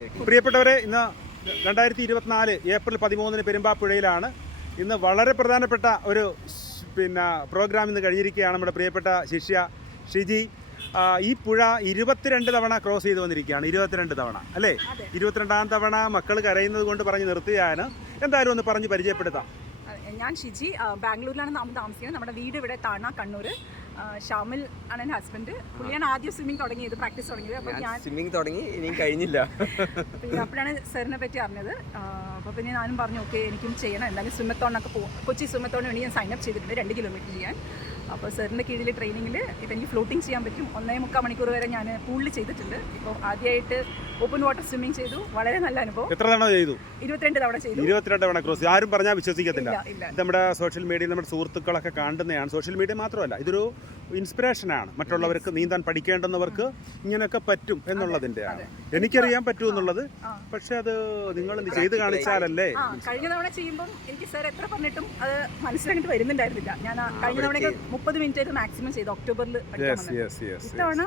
പ്രിയപ്പെട്ടവരെ, ഇന്ന് 2024 ഏപ്രിൽ 13 പെരുമ്പാപ്പുഴയിലാണ്. ഇന്ന് വളരെ പ്രധാനപ്പെട്ട ഒരു പ്രോഗ്രാം ഇന്ന് കഴിഞ്ഞിരിക്കുകയാണ്. നമ്മുടെ പ്രിയപ്പെട്ട ശിഷ്യ ഷിജി ഈ പുഴ 22 തവണ ക്രോസ് ചെയ്ത് വന്നിരിക്കുകയാണ്. 22 തവണ അല്ലേ? 22ാം തവണ മക്കൾ കരയുന്നത് കൊണ്ട് പറഞ്ഞ് നിർത്തുകയാണ്. എന്തായാലും ഒന്ന് പറഞ്ഞ് പരിചയപ്പെടുത്താം. ഞാൻ ഷിജി, ബാംഗ്ലൂരിലാണ് താമസിക്കുന്നത്. നമ്മുടെ വീട് ഇവിടെ താണ, കണ്ണൂർ. ഷാമിൽ ആണ് എൻ്റെ ഹസ്ബൻഡ്. പുള്ളിയാണ് ആദ്യം സ്വിമ്മിങ് തുടങ്ങിയത്, പ്രാക്ടീസ് തുടങ്ങിയത്. അപ്പോൾ ഞാൻ സ്വിമ്മിങ് തുടങ്ങി, ഇനിയും കഴിഞ്ഞില്ല. അപ്പോഴാണ് സാറിനെ പറ്റി അറിഞ്ഞത്. അപ്പോൾ പിന്നെ ഞാനും പറഞ്ഞു ഓക്കെ എനിക്കും ചെയ്യണം, എന്തായാലും സ്വിമ്മത്തോണൊക്കെ പോകും. കൊച്ചി സ്വിമ്മത്തോണിന് വേണ്ടി ഞാൻ സൈൻ അപ്പ് ചെയ്തിട്ടുണ്ട് 2 കിലോമീറ്റർ ചെയ്യാൻ. അപ്പോൾ സാറിൻ്റെ കീഴിൽ ട്രെയിനിങ്ങിൽ ഇപ്പോൾ എനിക്ക് ഫ്ലോട്ടിങ് ചെയ്യാൻ പറ്റും. 1.25 മണിക്കൂർ വരെ ഞാൻ പൂളിൽ ചെയ്തിട്ടുണ്ട്. ഇപ്പോൾ ആദ്യമായിട്ട് ഓപ്പൺ വാട്ടർ സ്വിമ്മിങ് ചെയ്തു. വളരെ നല്ല അനുഭവം. എത്ര തവണ ചെയ്തു? 22 തവണ ചെയ്തു. 22 തവണ ക്രോസ്. ആരും പറഞ്ഞാൽ വിശ്വസിക്കത്തില്ല. നമ്മുടെ സോഷ്യൽ മീഡിയയിൽ നമ്മുടെ സുഹൃത്തുക്കളൊക്കെ കാണുന്നതാണ്. സോഷ്യൽ മീഡിയ മാത്രമല്ല, ഇതൊരു ഇൻസ്പിറേഷനാണ്. മറ്റുള്ളവർക്ക് നീന്താൻ പഠിക്കേണ്ടുന്നവർക്ക് ഇങ്ങനെയൊക്കെ പറ്റും എന്നുള്ളതിൻ്റെയാണ്. എനിക്കറിയാൻ പറ്റുമെന്നുള്ളത്, പക്ഷെ അത് നിങ്ങൾ ചെയ്ത് കാണിച്ചാലല്ലേ. കഴിഞ്ഞ തവണ ചെയ്യുമ്പം എനിക്ക് സാർ എത്ര പറഞ്ഞിട്ടും അത് മനസ്സിലാക്കിട്ട് വരുന്നുണ്ടായിരുന്നില്ല. ഞാൻ കഴിഞ്ഞ തവണ 30 മിനിറ്റ് മാക്സിമം ചെയ്തു. ഒക്ടോബറിൽ ഇത്തവണ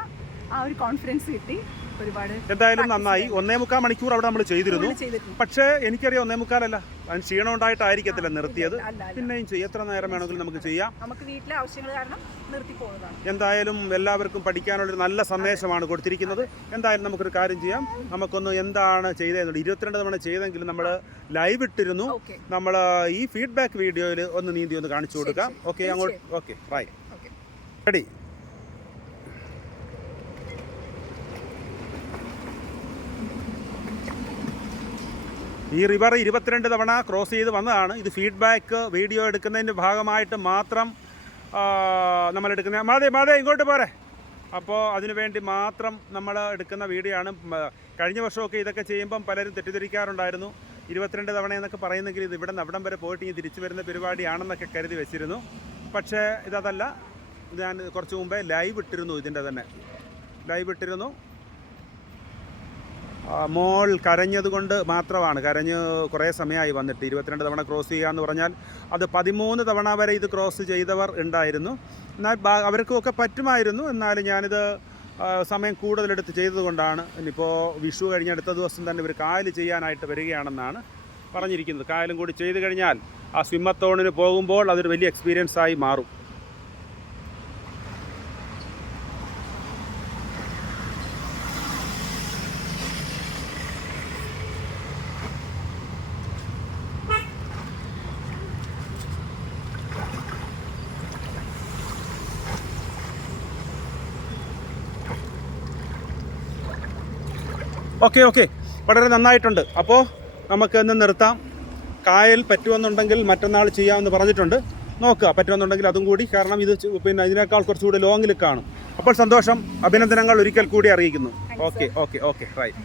ആ ഒരു കോൺഫിഡൻസ് കിട്ടി. ഒരുപാട് എന്തായാലും നന്നായി. 1.25 മണിക്കൂർ അവിടെ നമ്മൾ ചെയ്തിരുന്നു. പക്ഷേ എനിക്കറിയാം 1.25 അതിന് ക്ഷീണം ഉണ്ടായിട്ടായിരിക്കത്തില്ല നിർത്തിയത്. പിന്നെയും ചെയ്യും, എത്ര നേരം വേണമെങ്കിലും നമുക്ക് ചെയ്യാം. നമുക്ക് വീട്ടിലെ ആവശ്യങ്ങൾ കാരണം നിർത്തി പോകുന്നതാണ്. എന്തായാലും എല്ലാവർക്കും പഠിക്കാനുള്ളൊരു നല്ല സന്ദേശമാണ് കൊടുത്തിരിക്കുന്നത്. എന്തായാലും നമുക്കൊരു കാര്യം ചെയ്യാം. നമുക്കൊന്ന് എന്താണ് ചെയ്തതെന്നുള്ളത് 22 തവണ ചെയ്തെങ്കിലും നമ്മൾ ലൈവ് ഇട്ടിരുന്നു. നമ്മൾ ഈ ഫീഡ്ബാക്ക് വീഡിയോയിൽ ഒന്ന് നീന്തി ഒന്ന് കാണിച്ചു കൊടുക്കാം. ഓക്കെ, അങ്ങോട്ട്. Okay, right, ready. ഈ റിവർ 22 തവണ ക്രോസ് ചെയ്ത് വന്നതാണ്. ഇത് ഫീഡ്ബാക്ക് വീഡിയോ എടുക്കുന്നതിൻ്റെ ഭാഗമായിട്ട് മാത്രം നമ്മൾ എടുക്കുന്ന മാതേ ഇങ്ങോട്ട് പോരെ. അപ്പോൾ അതിനു വേണ്ടി മാത്രം നമ്മൾ എടുക്കുന്ന വീഡിയോ ആണ്. കഴിഞ്ഞ വർഷമൊക്കെ ഇതൊക്കെ ചെയ്യുമ്പം പലരും തെറ്റിദ്ധരിക്കാറുണ്ടായിരുന്നു. 22 തവണ എന്നൊക്കെ പറയുന്നെങ്കിൽ ഇത് ഇവിടെ നിന്ന് അവിടം വരെ പോയിട്ട് ഇനി തിരിച്ചു വരുന്ന പരിപാടിയാണെന്നൊക്കെ കരുതി വെച്ചിരുന്നു. പക്ഷേ ഇതല്ല. ഞാൻ കുറച്ച് മുമ്പേ ലൈവ് ഇട്ടിരുന്നു. ഇതിൻ്റെ തന്നെ ലൈവ് ഇട്ടിരുന്നു. മോൾ കരഞ്ഞതുകൊണ്ട് മാത്രമാണ്. കരഞ്ഞ് കുറേ സമയമായി വന്നിട്ട് 22 തവണ ക്രോസ് ചെയ്യുക എന്ന് പറഞ്ഞാൽ അത് 13 തവണ വരെ ഇത് ക്രോസ് ചെയ്തവർ ഉണ്ടായിരുന്നു. എന്നാൽ അവർക്കൊക്കെ പറ്റുമായിരുന്നു. എന്നാലും ഞാനിത് സമയം കൂടുതലെടുത്ത് ചെയ്തതുകൊണ്ടാണ്. ഇനിയിപ്പോൾ വിഷു കഴിഞ്ഞ അടുത്ത ദിവസം തന്നെ ഇവർ കായൽ ചെയ്യാനായിട്ട് വരികയാണെന്നാണ് പറഞ്ഞിരിക്കുന്നത്. കായലും കൂടി ചെയ്ത് കഴിഞ്ഞാൽ ആ സ്വിമ്മത്തോണിന് പോകുമ്പോൾ അതൊരു വലിയ എക്സ്പീരിയൻസ് ആയി മാറും. ഓക്കെ, വളരെ നന്നായിട്ടുണ്ട്. അപ്പോൾ നമുക്ക് ഇന്ന് നിർത്താം. കായൽ പറ്റുമെന്നുണ്ടെങ്കിൽ മറ്റന്നാൾ ചെയ്യാമെന്ന് പറഞ്ഞിട്ടുണ്ട്. നോക്കുക, പറ്റുമെന്നുണ്ടെങ്കിൽ അതും കൂടി. കാരണം ഇത് ഇതിനേക്കാൾ കുറച്ചുകൂടി ലോങ്ങിൽ കാണും. അപ്പോൾ സന്തോഷം, അഭിനന്ദനങ്ങൾ ഒരിക്കൽ കൂടി അറിയിക്കുന്നു. Okay, right.